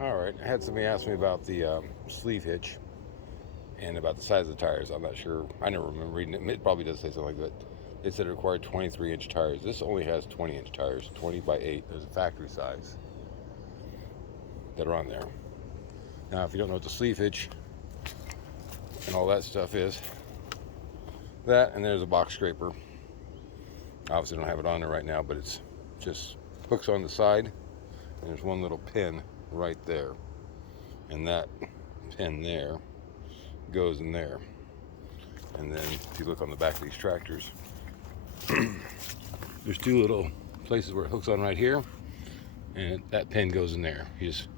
Alright, I had somebody ask me about the sleeve hitch and about the size of the tires. I'm not sure. I never remember reading it. It probably does say something like that. They said it required 23-inch tires. This only has 20-inch tires, 20 by 8. There's a factory size that are on there. Now, if you don't know what the sleeve hitch and all that stuff is, that and there's a box scraper. Obviously, don't have it on there right now, but it's just hooks on the side, and there's one little pin right there, and that pin there goes in there. And then if you look on the back of these tractors, there's two little places where it hooks on right here, and that pin goes in there. It's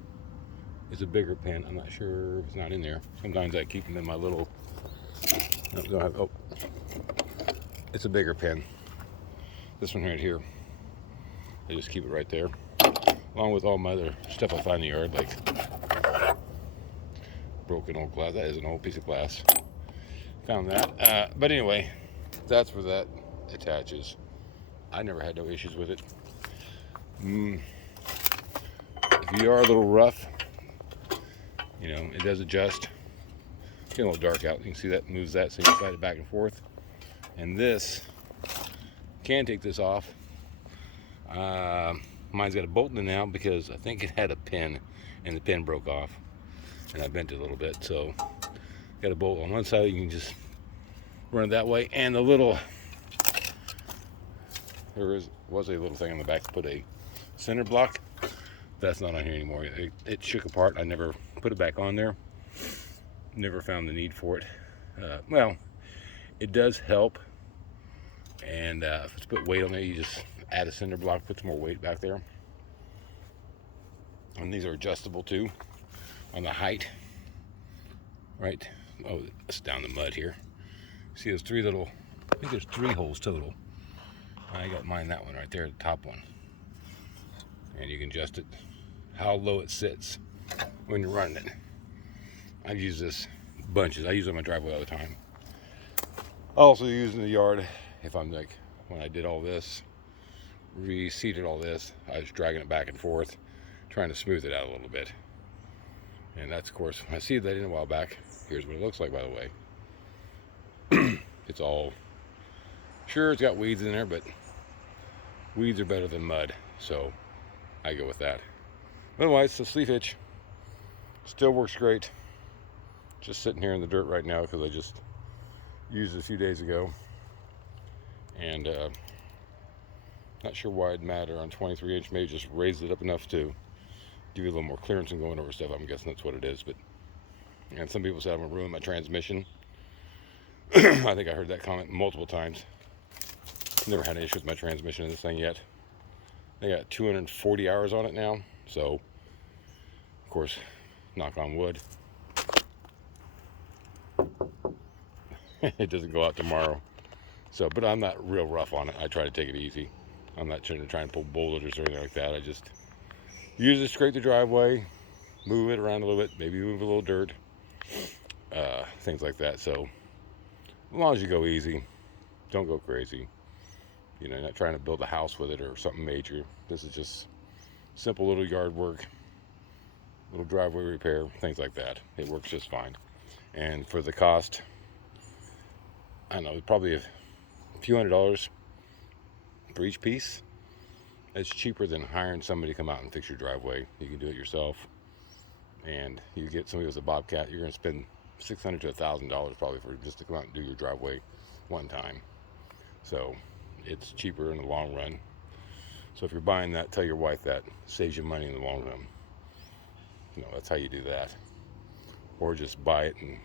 a bigger pin. I'm not sure if it's not in there. Sometimes I keep them in my little. No, don't have. Oh, it's a bigger pin. This one right here. I just keep it right there, along with all my other stuff I find in the yard, like broken old glass. That is an old piece of glass. Found that. But anyway, that's where that attaches. I never had no issues with it. If you are a little rough, it does adjust. It's getting a little dark out. You can see that moves that, so you can slide it back and forth. And this, can take this off. Mine's got a bolt in it now because I think it had a pin, and the pin broke off, and I bent it a little bit. So, got a bolt on one side. You can just run it that way, and there was a little thing on the back to put a center block. That's not on here anymore. It shook apart. I never put it back on there. Never found the need for it. Well, it does help, and if it's put weight on there, you just add a cinder block, put some more weight back there. And these are adjustable too on the height. Right? Oh, it's down the mud here. See those three little, I think there's 3 holes total. I got mine, that one right there, the top one. And you can adjust it, how low it sits when you're running it. I've used this bunches. I use it on my driveway all the time. I also use it in the yard if I'm like, when I did all this, reseeded all this, I was dragging it back and forth, trying to smooth it out a little bit. And that's, of course, when I seeded that in a while back, here's what it looks like, by the way. It's all, sure, it's got weeds in there, but weeds are better than mud, so I go with that. Otherwise, the sleeve hitch still works great. Just sitting here in the dirt right now because I just used it a few days ago, and not sure why it'd matter on 23-inch. Maybe just raise it up enough to give you a little more clearance and going over stuff. I'm guessing that's what it is. But and some people said I'm gonna ruin my transmission. I think I heard that comment multiple times. Never had an issue with my transmission in this thing yet. I got 240 hours on it now, so of course, knock on wood, it doesn't go out tomorrow. So, but I'm not real rough on it. I try to take it easy. I'm not trying to pull boulders or anything like that. I just use it to scrape the driveway, move it around a little bit, maybe move a little dirt, things like that. So, as long as you go easy, don't go crazy. You're not trying to build a house with it or something major. This is just simple little yard work, little driveway repair, things like that. It works just fine. And for the cost, I don't know, probably a few $100s for each piece. It's cheaper than hiring somebody to come out and fix your driveway. You can do it yourself, and you get somebody with a Bobcat, you're going to spend $600 to $1,000 probably for just to come out and do your driveway one time. So it's cheaper in the long run. So if you're buying that, tell your wife that. Saves you money in the long run. That's how you do that. Or just buy it and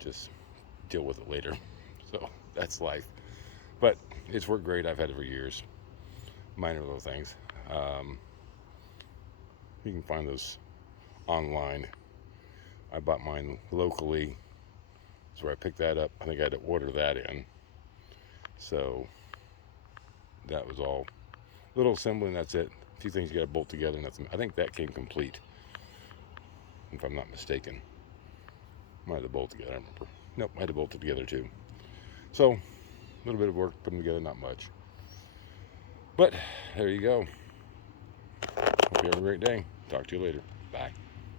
just deal with it later. So that's life. But it's worked great. I've had it for years. Minor little things. You can find those online. I bought mine locally. That's where I picked that up. I think I had to order that in. So that was all. Little assembly, and that's it. A few things you got to bolt together, and I think that came complete, if I'm not mistaken. Might have to bolt together, I remember. Nope, I had to bolt it together too. So, a little bit of work putting together, not much. But, there you go. Hope you have a great day. Talk to you later.